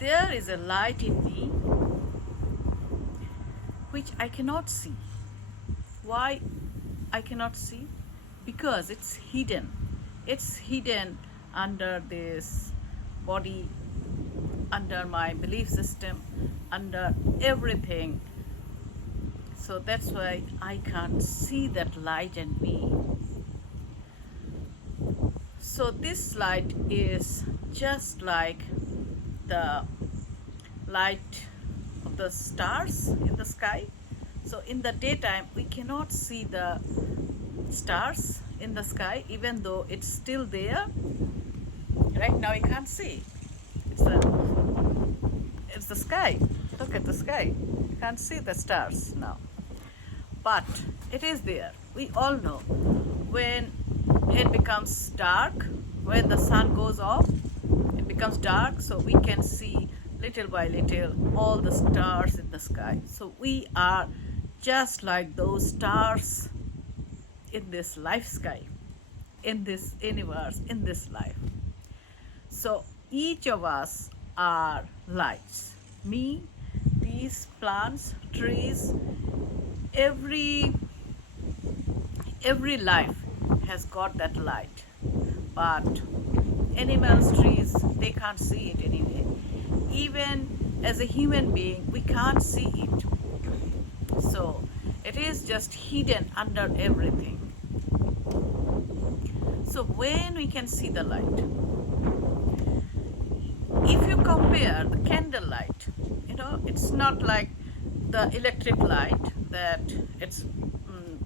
there is a light in me which I cannot see. Why I cannot see? Because it's hidden. It's hidden under this body, under my belief system, under everything. So that's why I can't see that light in me. So this light is just like the light of the stars in the sky. So in the daytime we cannot see the stars in the sky, even though it's still there. Right now you can't see. It's the sky. Look at the sky. You can't see the stars now. But it is there. We all know when it becomes dark, when the sun goes off, it becomes dark, so we can see little by little all the stars in the sky. So we are just like those stars in this life sky, in this universe, in this life. So each of us are lights. Me, these plants, trees, every life has got that light. But animals, trees, they can't see it anyway. Even as a human being, we can't see it. So it is just hidden under everything. So when we can see the light, if you compare the candle light, it's not like the electric light that it's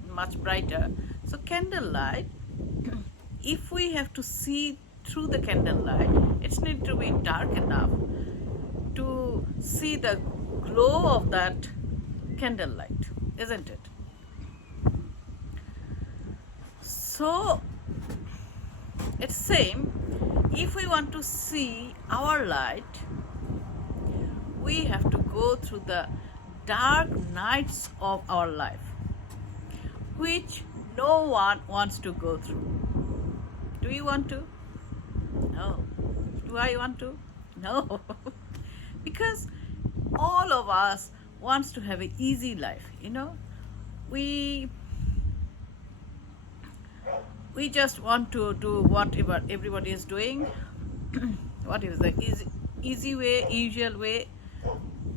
much brighter. So candle light, if we have to see through the candle light, it needs to be dark enough to see the glow of that candle light, isn't it? So it's same. If we want to see our light, we have to go through the dark nights of our life, which no one wants to go through. Do you want to? No. Do I want to? No. Because all of us wants to have an easy life, We just want to do whatever everybody is doing. What is the easy way, usual way,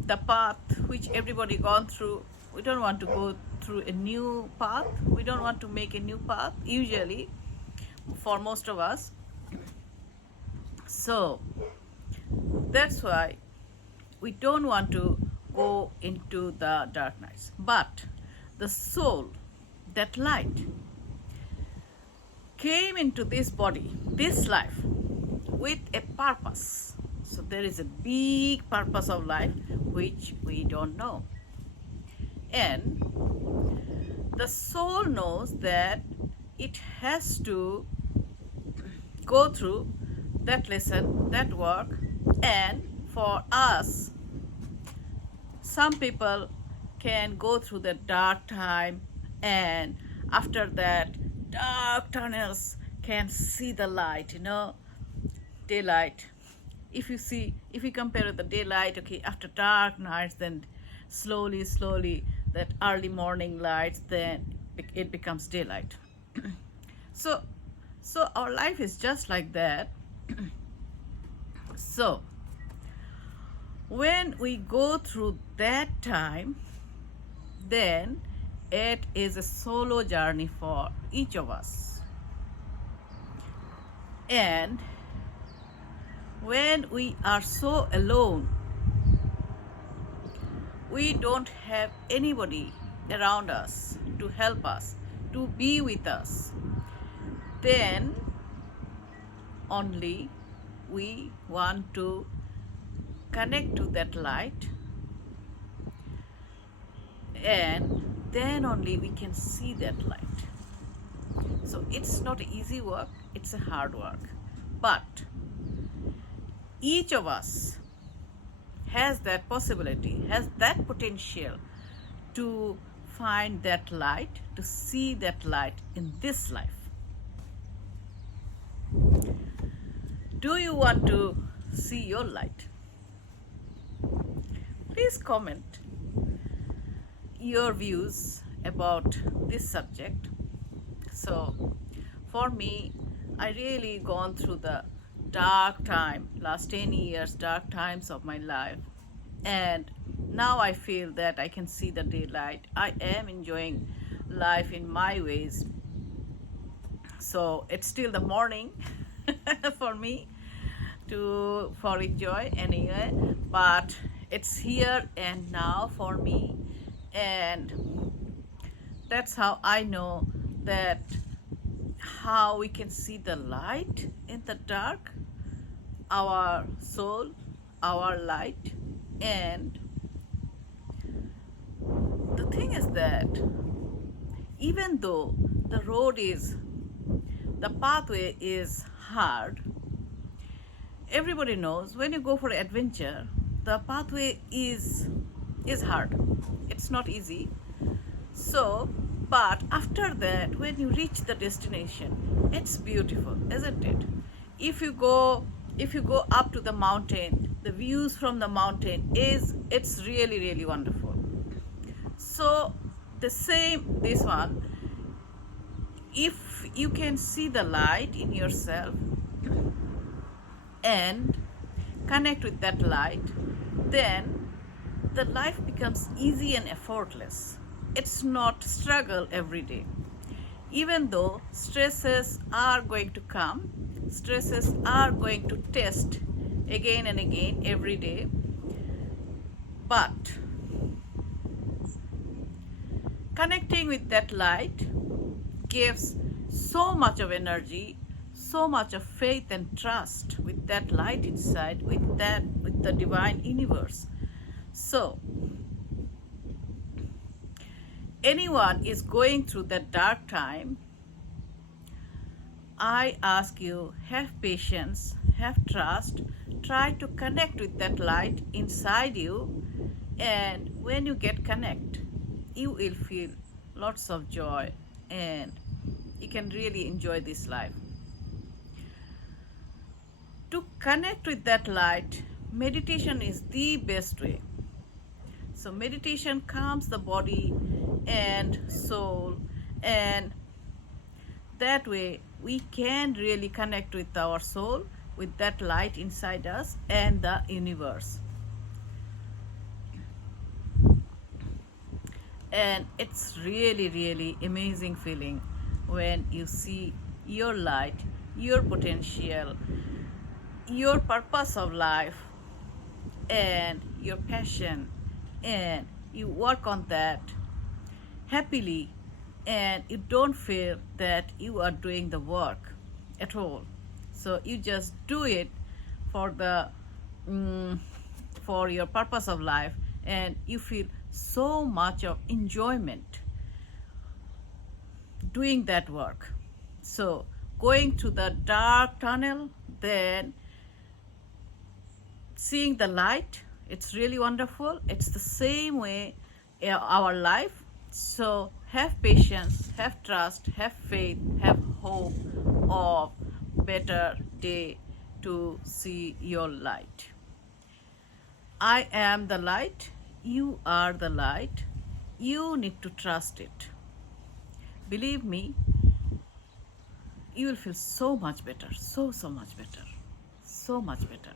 the path which everybody gone through. We don't want to go through a new path. We don't want to make a new path, usually, for most of us. So that's why we don't want to go into the dark nights. But the soul, that light, came into this body, this life, with a purpose. So there is a big purpose of life which we don't know. And the soul knows that it has to go through that lesson, that work. And for us, some people can go through the dark time, and after that dark tunnels can see the light, daylight. If you compare with the daylight, okay, after dark nights, then slowly that early morning lights, then it becomes daylight. So our life is just like that. So when we go through that time, then it is a solo journey for each of us. And when we are so alone, we don't have anybody around us to help us, to be with us, then only we want to connect to that light, and then only we can see that light. So it's not easy work, it's a hard work. But each of us has that possibility, has that potential to find that light, to see that light in this life. Do you want to see your light? please comment your views about this subject. So for me, I really gone through the dark time, last 10 years, dark times of my life. And now I feel that I can see the daylight. I am enjoying life in my ways. So it's still the morning for me to for enjoy anyway, but it's here and now for me, and that's how I know that how we can see the light in the dark, our soul, our light. And the thing is that even though the pathway is hard, everybody knows when you go for adventure, the pathway is hard. It's not easy. So, but after that, when you reach the destination, it's beautiful, isn't it? If you go up to the mountain, the views from the mountain it's really really wonderful. So the same this one, if you can see the light in yourself and connect with that light, then the life becomes easy and effortless. It's not struggle every day. Even though stresses are going to come, stresses are going to test again and again every day, but connecting with that light gives so much of energy, so much of faith and trust with that light inside, with the divine universe. So anyone is going through that dark time, I ask you, have patience, have trust, try to connect with that light inside you, and when you get connect, you will feel lots of joy and you can really enjoy this life. To connect with that light, meditation is the best way. So meditation calms the body and soul, and that way we can really connect with our soul, with that light inside us and the universe. And it's really really amazing feeling when you see your light, your potential, your purpose of life and your passion, and you work on that happily, and you don't feel that you are doing the work at all. So you just do it for the for your purpose of life, and you feel so much of enjoyment doing that work. So going through the dark tunnel, then seeing the light, it's really wonderful. It's the same way our life. So have patience, have trust, have faith, have hope of better day to see your light. I am the light, you are the light, you need to trust it. Believe me, you will feel so much better, so much better, so much better.